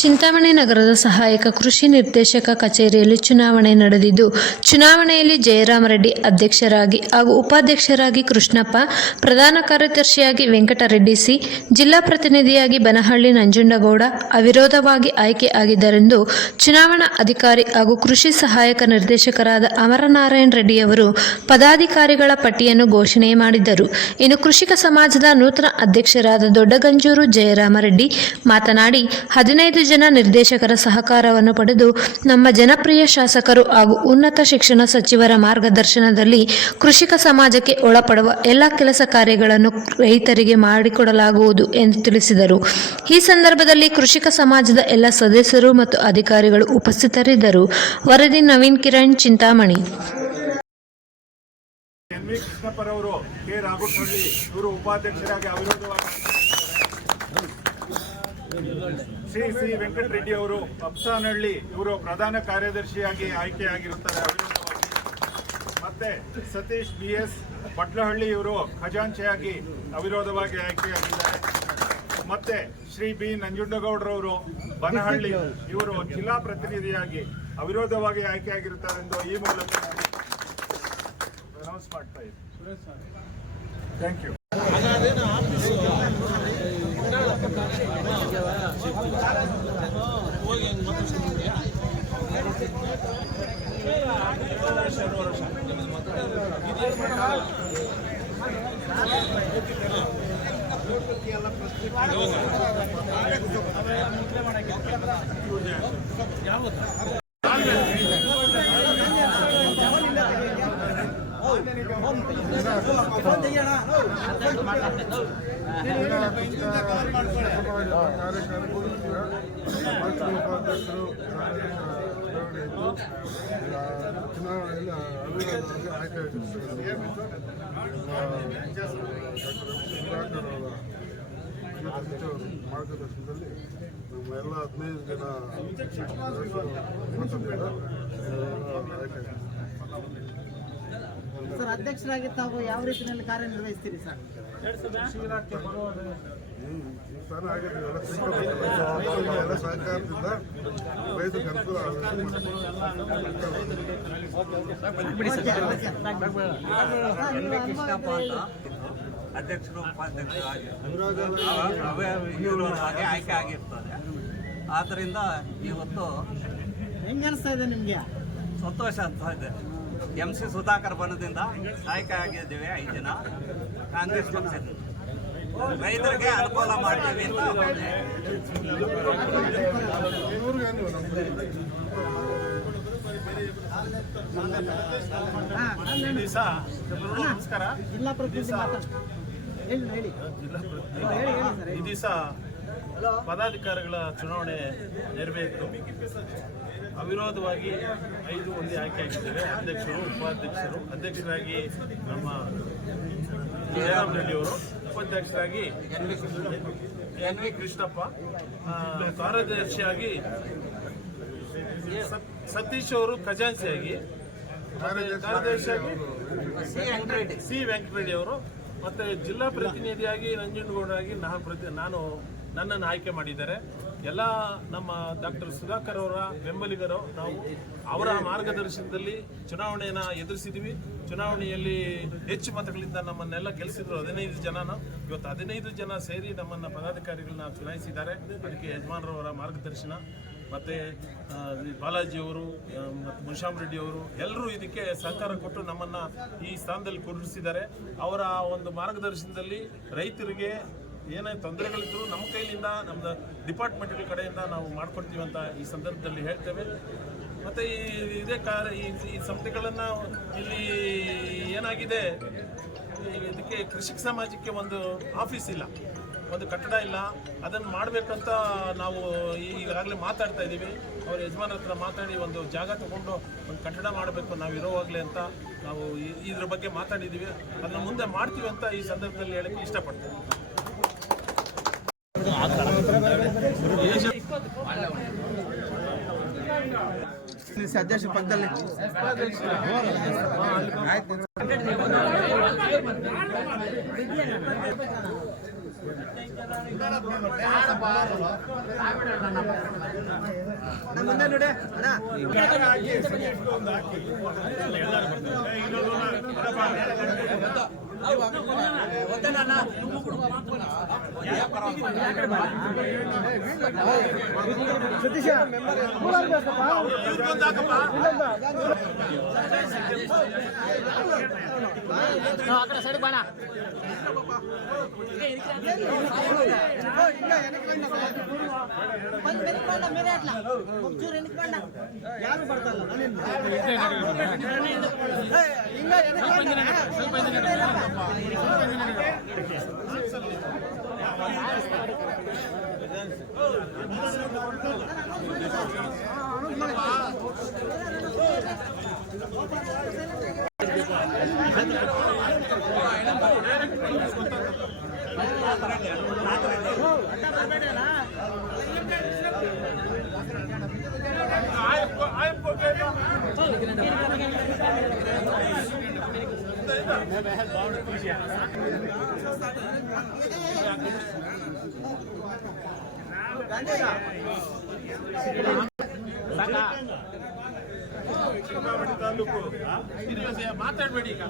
ಚಿಂತಾಮಣಿ ನಗರದ ಸಹಾಯಕ ಕೃಷಿ ನಿರ್ದೇಶಕ ಕಚೇರಿಯಲ್ಲಿ ಚುನಾವಣೆ ನಡೆದಿದ್ದು, ಚುನಾವಣೆಯಲ್ಲಿ ಜಯರಾಮರೆಡ್ಡಿ ಅಧ್ಯಕ್ಷರಾಗಿ ಹಾಗೂ ಉಪಾಧ್ಯಕ್ಷರಾಗಿ ಕೃಷ್ಣಪ್ಪ, ಪ್ರಧಾನ ಕಾರ್ಯದರ್ಶಿಯಾಗಿ ವೆಂಕಟರೆಡ್ಡಿ ಸಿ, ಜಿಲ್ಲಾ ಪ್ರತಿನಿಧಿಯಾಗಿ ಬನಹಳ್ಳಿ ನಂಜುಂಡಗೌಡ ಅವಿರೋಧವಾಗಿ ಆಯ್ಕೆಯಾಗಿದ್ದರೆಂದು ಚುನಾವಣಾ ಅಧಿಕಾರಿ ಹಾಗೂ ಕೃಷಿ ಸಹಾಯಕ ನಿರ್ದೇಶಕರಾದ ಅಮರನಾರಾಯಣ ರೆಡ್ಡಿಯವರು ಪದಾಧಿಕಾರಿಗಳ ಪಟ್ಟಿಯನ್ನು ಘೋಷಣೆ ಮಾಡಿದ್ದರು. ಇನ್ನು ಕೃಷಿಕ ಸಮಾಜದ ನೂತನ ಅಧ್ಯಕ್ಷರಾದ ದೊಡ್ಡಗಂಜೂರು ಜಯರಾಮರೆಡ್ಡಿ ಮಾತನಾಡಿ, 15 ಜನ ನಿರ್ದೇಶಕರ ಸಹಕಾರವನ್ನು ಪಡೆದು ನಮ್ಮ ಜನಪ್ರಿಯ ಶಾಸಕರು ಹಾಗೂ ಉನ್ನತ ಶಿಕ್ಷಣ ಸಚಿವರ ಮಾರ್ಗದರ್ಶನದಲ್ಲಿ ಕೃಷಿಕ ಸಮಾಜಕ್ಕೆ ಒಳಪಡುವ ಎಲ್ಲ ಕೆಲಸ ಕಾರ್ಯಗಳನ್ನು ರೈತರಿಗೆ ಮಾಡಿಕೊಡಲಾಗುವುದು ಎಂದು ತಿಳಿಸಿದರು. ಈ ಸಂದರ್ಭದಲ್ಲಿ ಕೃಷಿಕ ಸಮಾಜದ ಎಲ್ಲ ಸದಸ್ಯರು ಮತ್ತು ಅಧಿಕಾರಿಗಳು ಉಪಸ್ಥಿತರಿದ್ದರು. ವರದಿ ನವೀನ್ ಕಿರಣ್, ಚಿಂತಾಮಣಿ. ಕೃಷ್ಣಪ್ಪರವರು ಕೆ ರಾಘುಟ್ನಳ್ಳಿ ಇವರು ಉಪಾಧ್ಯಕ್ಷರಾಗಿ ಅವಿರೋಧವಾಗಿ, ಸಿ ವೆಂಕಟರೆಡ್ಡಿ ಅವರು ಅಪ್ಸಾನಹಳ್ಳಿ ಇವರು ಪ್ರಧಾನ ಕಾರ್ಯದರ್ಶಿಯಾಗಿ ಆಯ್ಕೆಯಾಗಿರುತ್ತಾರೆ ಅವಿರೋಧವಾಗಿ. ಮತ್ತೆ ಸತೀಶ್ BS ಪಟ್ಲಹಳ್ಳಿ ಇವರು ಖಜಾಂಚಿಯಾಗಿ ಅವಿರೋಧವಾಗಿ ಆಯ್ಕೆಯಾಗಿದ್ದಾರೆ. ಮತ್ತೆ ಶ್ರೀ ಬಿ ನಂಜುಂಡಗೌಡರವರು ಬನಹಳ್ಳಿ ಇವರು ಜಿಲ್ಲಾ ಪ್ರತಿನಿಧಿಯಾಗಿ ಅವಿರೋಧವಾಗಿ ಆಯ್ಕೆಯಾಗಿರುತ್ತಾರೆ ಎಂದು ಈ ಮೂಲಕ ಅನೌನ್ಸ್ ಮಾಡ್ತಾ ಇದ್ದೀನಿ. Thank you. ಚುನಾವಣೆಯಲ್ಲಿ ಅವಿರೋಧವಾಗಿ ಆಯ್ಕೆಯಾಗಿರುತ್ತಾರೆ. ಸಚಿವರು ಮಾರ್ಗದರ್ಶನದಲ್ಲಿ ನಮ್ಮ ಎಲ್ಲ 15 ಜನ ಸರ್, ಅಧ್ಯಕ್ಷರಾಗಿ ತಾವು ಯಾವ ರೀತಿಯಲ್ಲಿ ಕಾರ್ಯನಿರ್ವಹಿಸ್ತೀರಿ ಸರ್? ಎಲ್ಲ ಸಹಕಾರದಿಂದ ರೈತರಿಗೆ ಅನುಕೂಲ ಅಧ್ಯಕ್ಷರು ಉಪಾಧ್ಯಕ್ಷರಾಗಿ ಆಯ್ಕೆ ಆಗಿರ್ತದೆ. ಆದ್ದರಿಂದ ಇವತ್ತು ಹೆಂಗೆ ಅನಿಸ್ತಾ ಇದೆ ನಿಮಗೆ? ಸಂತೋಷ ಅಂತ ಇದೆ. MC ಸುಧಾಕರ್ ಬನದಿಂದ ಆಯ್ಕೆ ಆಗಿದ್ದೇವೆ 5 ಜನ ಕಾಂಗ್ರೆಸ್ ಪಕ್ಷದಿಂದ. ರೈತರಿಗೆ ಅನುಕೂಲ ಮಾಡ್ತೀವಿ ಅಂತ ನಮಸ್ಕಾರ. ಜಿಲ್ಲಾ ಪ್ರತಿನಿಧಿ ಈ ದಿವಸ ಪದಾಧಿಕಾರಿಗಳ ಚುನಾವಣೆ ನೆರವೇರಿತು. ಅವಿರೋಧವಾಗಿ 5 ಮಂದಿ ಆಯ್ಕೆಯಾಗಿದ್ದೇವೆ. ಅಧ್ಯಕ್ಷರು, ಉಪಾಧ್ಯಕ್ಷರು. ಅಧ್ಯಕ್ಷರಾಗಿ ನಮ್ಮ ಜಯರಾಮರೆಡ್ಡಿ ಅವರು, ಉಪಾಧ್ಯಕ್ಷರಾಗಿ NV ಕೃಷ್ಣಪ್ಪ, ಕಾರ್ಯದರ್ಶಿಯಾಗಿ ಸತೀಶ್ ಅವರು ಖಜಾಂಚಿಯಾಗಿ, ಕಾರ್ಯದರ್ಶಿಯಾಗಿ ಸಿ ವೆಂಕಟರೆಡ್ಡಿ ಅವರು, ಮತ್ತು ಜಿಲ್ಲಾ ಪ್ರತಿನಿಧಿಯಾಗಿ ನಂಜುಂಡಗೌಡರಾಗಿ ನನ್ನನ್ನು ಆಯ್ಕೆ ಮಾಡಿದ್ದಾರೆ. ಎಲ್ಲ ನಮ್ಮ ಡಾಕ್ಟರ್ ಸುಧಾಕರ್ ಅವರ ಬೆಂಬಲಿಗರು. ನಾವು ಅವರ ಮಾರ್ಗದರ್ಶನದಲ್ಲಿ ಚುನಾವಣೆಯನ್ನು ಎದುರಿಸಿದ್ವಿ. ಚುನಾವಣೆಯಲ್ಲಿ ಹೆಚ್ಚು ಮತಗಳಿಂದ ನಮ್ಮನ್ನೆಲ್ಲ ಗೆಲ್ಲಿಸಿದ್ರು 15 ಜನನ. ಇವತ್ತು 15 ಜನ ಸೇರಿ ನಮ್ಮನ್ನು ಪದಾಧಿಕಾರಿಗಳನ್ನ ಚುನಾಯಿಸಿದ್ದಾರೆ. ಅದಕ್ಕೆ ಯಜಮಾನರವರ ಮಾರ್ಗದರ್ಶನ ಮತ್ತು ಬಾಲಾಜಿಯವರು ಮತ್ತು ಮುನ್ಶಾಮ್ ರೆಡ್ಡಿ ಅವರು ಎಲ್ಲರೂ ಇದಕ್ಕೆ ಸಹಕಾರ ಕೊಟ್ಟು ನಮ್ಮನ್ನು ಈ ಸ್ಥಾನದಲ್ಲಿ ಕೂರಿಸಿದ್ದಾರೆ. ಅವರ ಒಂದು ಮಾರ್ಗದರ್ಶನದಲ್ಲಿ ರೈತರಿಗೆ ಏನೇ ತೊಂದರೆಗಳಿದ್ರು ನಮ್ಮ ಕೈಲಿಂದ, ನಮ್ಮ ಡಿಪಾರ್ಟ್ಮೆಂಟ್ಗಳ ಕಡೆಯಿಂದ ನಾವು ಮಾಡ್ಕೊಡ್ತೀವಿ ಅಂತ ಈ ಸಂದರ್ಭದಲ್ಲಿ ಹೇಳ್ತೇವೆ. ಮತ್ತು ಈ ಸಂಸ್ಥೆಗಳನ್ನು ಇಲ್ಲಿ ಏನಾಗಿದೆ, ಇದಕ್ಕೆ ಕೃಷಿಕ ಸಮಾಜಕ್ಕೆ ಒಂದು ಆಫೀಸ್ ಇಲ್ಲ, ಒಂದು ಕಟ್ಟಡ ಇಲ್ಲ. ಅದನ್ನು ಮಾಡಬೇಕಂತ ನಾವು ಈಗಾಗಲೇ ಮಾತಾಡ್ತಾ ಇದ್ದೀವಿ. ಅವ್ರ ಯಜಮಾನ ಹತ್ರ ಮಾತಾಡಿ ಒಂದು ಜಾಗ ತಗೊಂಡು ಒಂದು ಕಟ್ಟಡ ಮಾಡಬೇಕು ನಾವು ಇರೋವಾಗಲೇ ಅಂತ ನಾವು ಇದ್ರ ಬಗ್ಗೆ ಮಾತಾಡಿದ್ದೀವಿ. ಅದನ್ನು ಮುಂದೆ ಮಾಡ್ತೀವಿ ಅಂತ ಈ ಸಂದರ್ಭದಲ್ಲಿ ಹೇಳಕ್ಕೆ ಇಷ್ಟಪಡ್ತೇವೆ. ಅಧ್ಯಕ್ಷ ಪಕ್ಕದಲ್ಲಿ ಆಯ್ತು. ಮುಂದೆ ನೋಡಿ ಅಣ್ಣ. ಸತೀಶ ಆ ಕಡೆ ಸೈಡ್ ಬಾಣ. ಯಾರು ಬರ್ತಾರಲ್ಲ ತಾಲೂಕು ಮಾತಾಡ್ಬೇಡಿ ಈಗ.